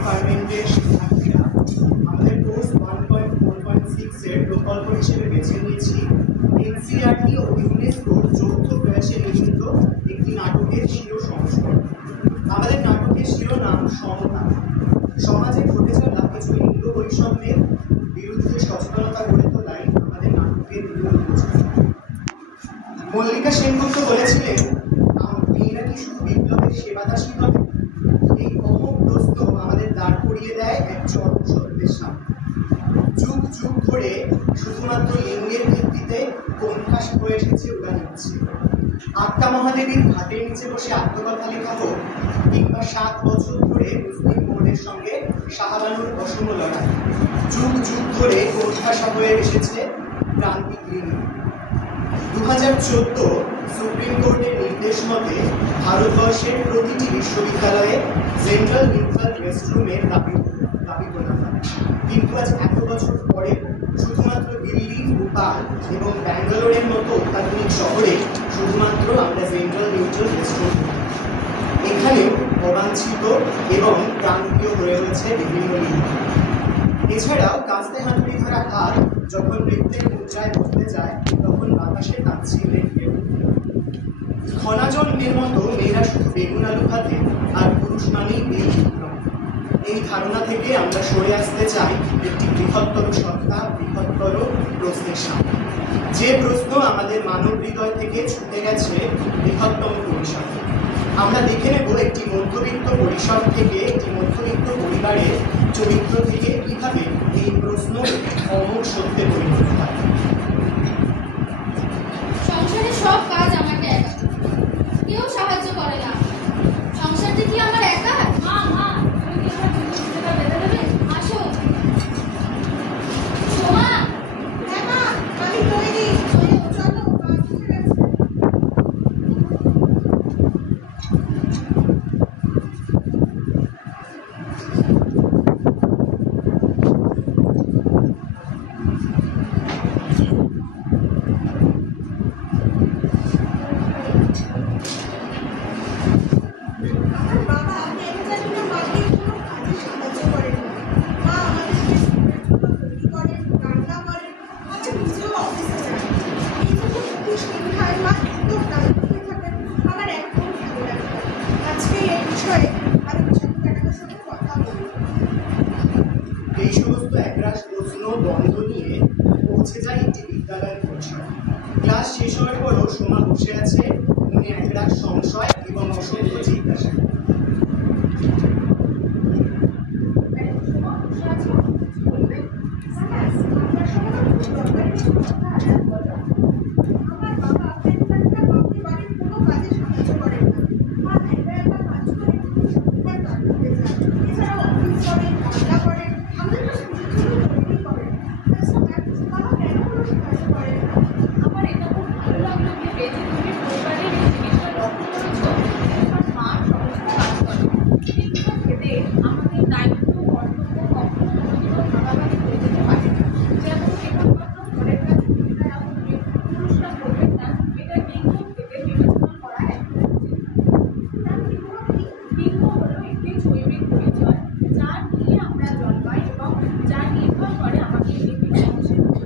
ডিপার্টমেন্টের শিক্ষার্থীরা আমাদের কোর্স 1.4.6 এর প্রকল্প হিসেবে বেছে নিয়েছি এনসিইআরটি ও ইউনেস্কোর যৌথ প্রয়াসে নির্মিত একটি নাটকের শিরো সংস্করণ। আমাদের নাটকের শিরোনাম সমতা। সমাজে ঘটে চলা কিছু লিঙ্গ বৈষম্যের বিরুদ্ধে সচেতনতা গড়ে তোলাই আমাদের নাটকের মূল প্রচেষ্টা। মল্লিকা সেনগুপ্ত বলেছিলেন, মেয়েরা কি শুধু বিপ্লবের সেবাদাসী হবে? এই অমোঘ প্রশ্ন আমাদের দাঁড় করিয়ে দেয় এক চরম সত্যের সামনে। যুগ যুগ ধরে শুধুমাত্র লিঙ্গের ভিত্তিতে কোণঠাসা হয়ে এসেছে উড়ান ইচ্ছে। আক্কা মহাদেবীর ঘাটের নিচে বসে আত্মকথা লেখা হোক, কিংবা 7 বছর ধরে মুসলিম বোর্ডের সঙ্গে শাহবানুর অসম লড়াই, যুগ যুগ ধরে কোণঠাসা হয়ে এসেছে প্রান্তিক লিঙ্গ। 2014 সুপ্রিম কোর্টের নির্দেশ মতে ভারতবর্ষের প্রতিটি বিশ্ববিদ্যালয়ে জেন্ডার নিউট্রাল রেস্টরুমের দাবি করা হয়। কিন্তু আজ এত বছর পরে শুধুমাত্র দিল্লি, ভোপাল এবং ব্যাঙ্গালোরের মতো অত্যাধুনিক শহরে শুধুমাত্র আমরা জেন্ডার নিউট্রাল রেস্টরুম। এখানেও অবাঞ্ছিত এবং প্রান্তীয় হয়ে রয়েছে বিভিন্ন লিঙ্গ। এছাড়াও কাস্তে হাতুড়ি ধরা হাত যখন নৃত্যের মুদ্রায় বসতে যায়, তখন বাতাসে তাচ্ছিল্যের ঢেউ। খনা জন্মের মতো মেয়েরা শুধু বেগুন আলু ভাতে, আর পুরুষ মানেই বিক্রম। এই ধারণা থেকে আমরা সরে আসতে চাই একটি বৃহত্তর সত্তা, বৃহত্তর প্রশ্নের সামনে, যে প্রশ্ন আমাদের মানব হৃদয় থেকে ছুটে গেছে বৃহত্তম পরিসর। আমরা দেখে নেব একটি মধ্যবিত্ত পরিসর থেকে, একটি মধ্যবিত্ত পরিবারের চরিত্র থেকে কিভাবে এই প্রশ্ন অমোঘ সত্যে পরিণত হয়। সংসারের সব কাজ আমাকে একা, কেউ সাহায্য করে না। সংসারটা কি আমার একা? মা মা তুমি কি আমার জিনিসটা বেঁধে দেবে? আসো। সোমা। হ্যাঁ মা, আমি তৈরি। চলো, কাজ এসে গেছে। আমার বাবা কেন জানি না মাকে কোনো কাজে সাহায্য করেন না। মা আমাদের স্কুলের জন্য তৈরি করেন, রান্না করেন, আচ্ছা নিজেও অফিসে যান। এই জন্য অফিস খায়, মা এত ক্লান্ত হয়ে থাকেন, আমার একদম ভালো লাগে না। আজকে এই বিষয়ে আরো ম্যাডামের সঙ্গে কথা বলবো। এই সমস্ত একরাশ প্রশ্ন দ্বন্দ্ব নিয়ে পৌঁছে যায় একটি বিদ্যালয়ের পরিসরে। ক্লাস শেষ হওয়ার পরও সোমা বসে আছে, মনে একরাশ সংশয় এবং অসংখ্য জিজ্ঞাসা। আমার বাবা কেন জানি না মাকে বাড়ির কোনো কাজে সাহায্য করেন না। মা একা একা কাজ করে সবসময় ক্লান্ত হয়ে যায়। এছাড়াও অফিস করেন, রান্না করেন, আমাদের তো স্কুলের জন্য তৈরি করেন। আচ্ছা ম্যাম, বাবা কেন কোনো সাহায্য করেন না? আমার এটা খুব ভালো লাগলো ভেবে যে তুমি পরিবারের এই জিনিসটা লক্ষ্য করেছো। তোমার মা সমস্ত কাজ করে, কিন্তু ভেবে আমাদের দায়িত্ব, কর্তব্য কখনো কোনোদিনও ভাগাভাগি হয়ে যেতে পারে না। যেমন কেবলমাত্র ঘরের কাজ মহিলারা করবে, পুরুষরা করবেন না, এটা লিঙ্গ ভেদে বিবেচনা করা একদম উচিত না। লিঙ্গ হলো একটি জৈবিক পরিচয়, যা নিয়ে আমরা জন্মাই এবং যা নির্ভর করে আমাদের বিভিন্ন অংশের উপর।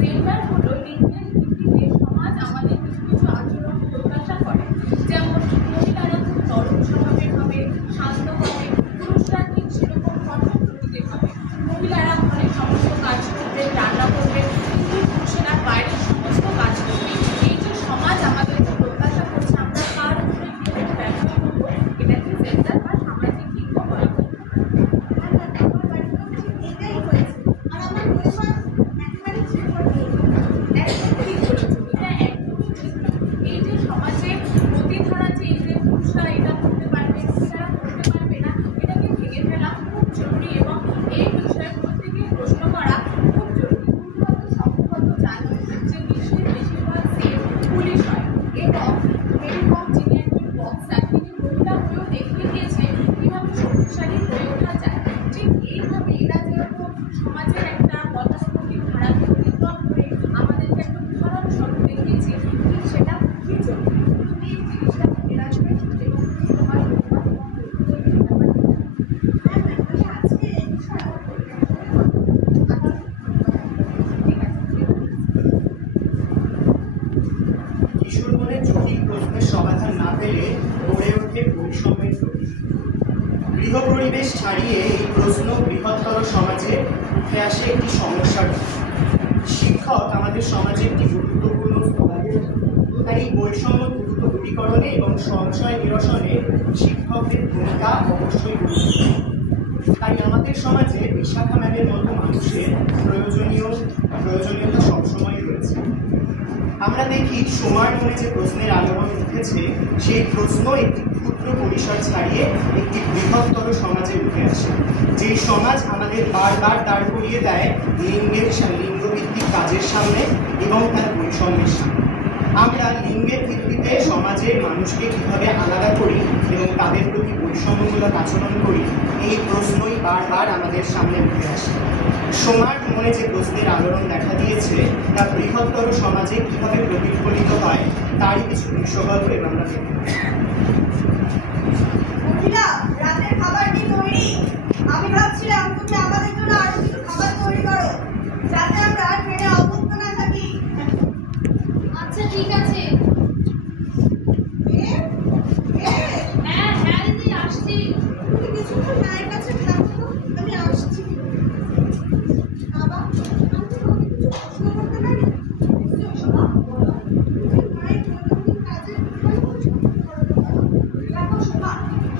জেন্ডার হলো লিঙ্গের ভিত্তিতে সমাজ আমাদের কিছু কিছু আচরণ প্রত্যাশা করে। যেমন মহিলারা খুব নরম স্বভাবের হবে, গৃহ পরিবেশ ছাড়িয়ে এই প্রশ্ন বৃহত্তর সমাজে উঠে আসে একটি সমস্যার। শিক্ষক আমাদের সমাজে একটি গুরুত্বপূর্ণ স্তরে, তাই এই বৈষম্য দ্রুত দূরীকরণে এবং সংশয় নিরসনে শিক্ষকদের ভূমিকা অবশ্যই গুরুত্বপূর্ণ। তাই আমাদের সমাজে বিশাখা ম্যামের মতো মানুষের প্রয়োজনীয়তা সবসময় রয়েছে। আমরা দেখি সবার মনে যে প্রশ্নের আলোড়ন উঠেছে, সেই প্রশ্ন একটি ক্ষুদ্র পরিসর ছাড়িয়ে একটি বৃহত্তর সমাজে উঠে আসে, যেই সমাজ আমাদের বারবার দাঁড় করিয়ে দেয় লিঙ্গভিত্তিক কাজের সামনে এবং তার বৈষম্যের সামনে। আমরা লিঙ্গের ভিত্তিতে সমাজের মানুষকে কীভাবে আলাদা করি এবং তাদের প্রতি বৈষম্যমূলক আচরণ করি, এই প্রশ্নই বারবার আমাদের সামনে উঠে আসে। সমাজ মনে যে প্রশ্নের আলোড়ন দেখা দিয়েছে, তা বৃহত্তর সমাজে কীভাবে প্রতিফলিত হয় তারই কিছু বিশ্বগল্প এবার আমরা দেখব। মহিলা, রাতের খাবারটি তৈরি। আমি ভাবছিলাম তুমি আমাদের জন্য আরো কিছু খাবার তৈরি করো, যাতে আমরা ট্রেনে অভুক্ত না থাকি। আচ্ছা ঠিক আছে। হ্যাঁ হ্যাঁ দিদি আসছি। তুমি কিছুক্ষণ মায়ের কাছে থাকো, আমি আসছি। বাবা, আমি তোমাকে কিছু প্রশ্ন করতে পারি? মায়ের দৈনন্দিন কাজের দেখো শোভা,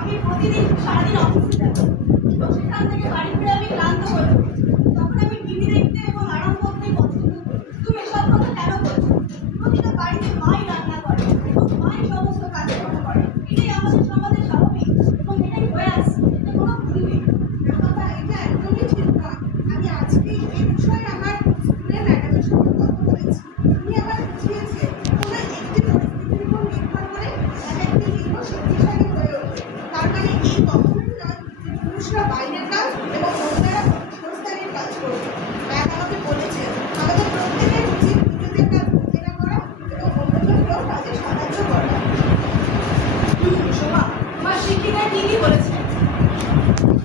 আমি প্রতিদিন সারাদিন অফিসে যাবো এবং সেখান থেকে বাড়ি ফিরে আমি ক্লান্ত হয়ে পড়ি। তখন আমি টিভি দেখতে এবং আরাম করতে পছন্দ করি। তুমি এসব কথা কেন বলছো? প্রতিটা বাড়িতে মাই রান্না করে এবং মাই সমস্ত কাজকর্ম করে। এটাই আমাদের সমাজে স্বাভাবিক এবং এটাই হয়ে আসছে, এতে কোনো ভুল নেই। বাবা, এটা একদমই ঠিক নয়। আমি আজকে এই বিষয়ে আমার স্কুলের ম্যাডামের সঙ্গে কথা বলেছি। উনি আমার বুঝিয়েছে কোনো একটি পরিস্থিতির উপর নির্ভর করে একটি লিঙ্গ শক্তিশালী হয়ে ওঠে। তার মানে এই কখনোই নয় যে পুরুষরা বাইরের কাজ এবং মহিলারা গৃহস্থালির কাজ করবে। ম্যাম আমাকে বলেছে আমাদের প্রত্যেকের উচিত নিজেদের কাজ নিজেরা করা এবং অন্যজনকেও কাজে সাহায্য করা। শোভা, তোমার শিক্ষিকা ঠিকই বলেছে।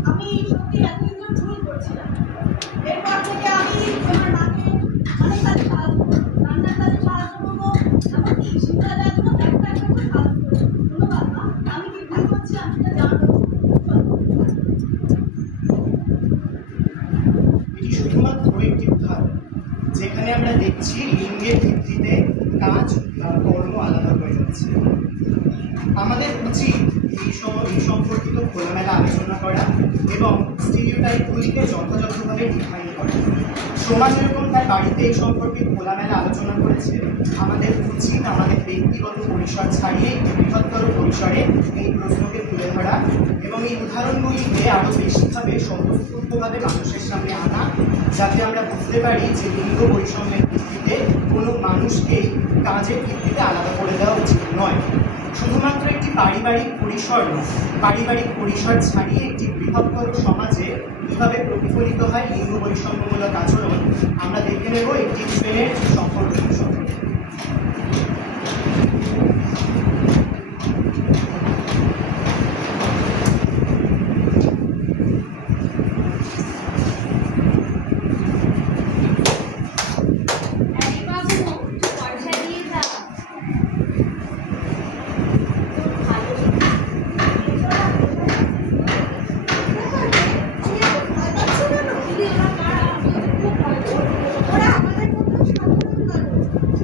আমি সত্যি এতদিন ভুল করছিলাম। এরপর থেকে আমি তোমার মাকে অনেক কাজে সাহায্য করবো, রান্নার কাজে সাহায্য করবো, এমনকি শিক্ষা দেওয়ার জন্য একটা সাহায্য করবো। ধন্যবাদ মা, আমি কি ভুল করছিলাম সেটা জানার। এটি শুধুমাত্র একটি উদাহরণ, যেখানে আমরা দেখছি লিঙ্গের ভিত্তিতে কাজ কর্ম আলাদা হয়ে যাচ্ছে। আমাদের উচিত এই সম্পর্কিত খোলামেলা আলোচনা করা এবং স্টিরিওটাইপগুলিকে যথাযথভাবে ডিফাইন করা। সমাজ যেরকম তার বাড়িতে এই সম্পর্কে খোলামেলা আলোচনা করেছে, আমাদের উচিত আমাদের ব্যক্তিগত পরিসর ছাড়িয়ে একটি বৃহত্তর পরিসরে এই প্রশ্নকে তুলে ধরা এবং এই উদাহরণগুলিকে আরও বেশিভাবে স্বতঃস্ফূর্তভাবে মানুষের সামনে আনা, যাতে আমরা বুঝতে পারি যে লিঙ্গ বৈষম্যের ভিত্তিতে কোনো মানুষকেই কাজের ভিত্তিতে আলাদা করে দেওয়া উচিত নয়। শুধুমাত্র একটি পারিবারিক পরিসর নয়, পারিবারিক পরিসর ছাড়িয়ে একটি বৃহত্তর সমাজে কীভাবে প্রতিফলিত হয় লিঙ্গ বৈষম্যমূলক আচরণ, আমরা দেখে নেব একটি ট্রেনের সফর সম্পর্কে। পয়সা দিয়ে যা। ওরা আমাদের মতো সাধারণ মানুষ।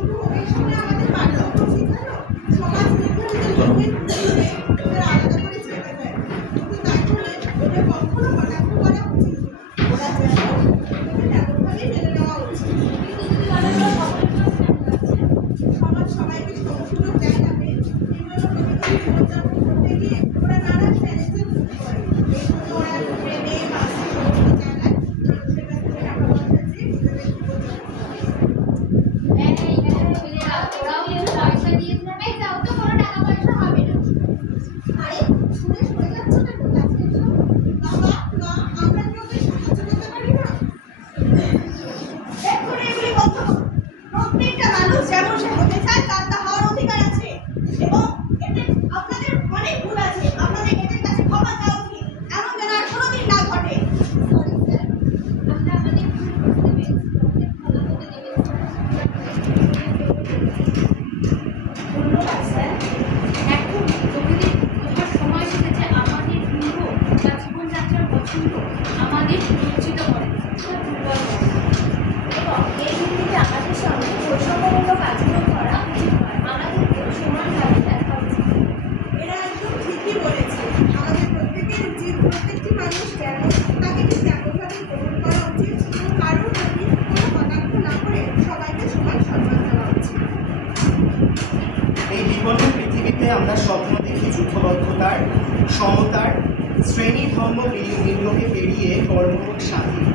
শ্রেণী ধর্ম লিঙ্গকে পেরিয়ে কর্ম হোক স্বাধীন।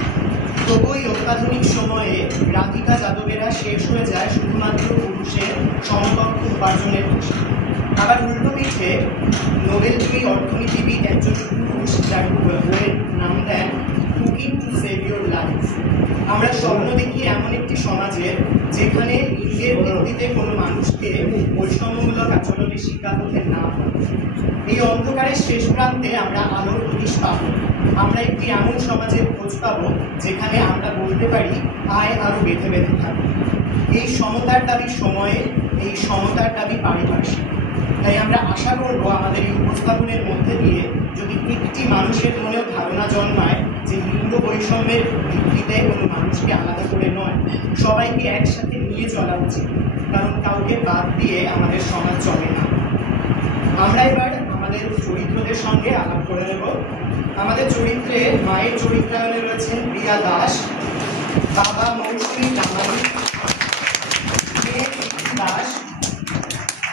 তবুই অত্যাধুনিক সময়ে রাধিকা যাদবেরা শেষ হয়ে যায় শুধুমাত্র পুরুষের সমকক্ষ উপার্জনের পেশা। আবার উল্টো পিঠে নোবেলজয়ী অর্থনীতিবিদ একজন পুরুষ যার বইয়ের নাম দেন cooking to save your life. আমরা স্বপ্ন দেখি এমন একটি সমাজের যেখানে লিঙ্গের ভিত্তিতে কোনো মানুষকে বৈষম্যমূলক আচরণের শিকার হতে না হয়। এই অন্ধকারের শেষ প্রান্তে আমরা আলোর হদিশ পাব। আমরা একটি এমন সমাজের খোঁজ পাব যেখানে আমরা বলতে পারি আয় আরো বেঁধে বেঁধে থাকবে। এই সমতার দাবি সময়ে, এই সমতার দাবি পারিপার্শ্বিক। তাই আমরা আশা করব আমাদের এই উপস্থাপনের মধ্যে দিয়ে যদি একটি মানুষের মনেও ধারণা জন্মায় যে লিঙ্গ বৈষম্যের ভিত্তিতে কোনো মানুষকে আলাদা করে নয়, সবাইকে একসাথে নিয়ে চলা উচিত, কারণ কাউকে বাদ দিয়ে আমাদের সমাজ চলে না। আমরা এবার আমাদের চরিত্রদের সঙ্গে আলাপ করে নেব। আমাদের চরিত্রে মায়ের চরিত্রায়নে রয়েছেন প্রিয়া দাস, বাবা মৌসুমী রামানি, মেয়ে দাস,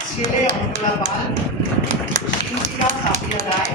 ছেলে অমলা পাল, শিল্পীরা সাফিয়া রায়,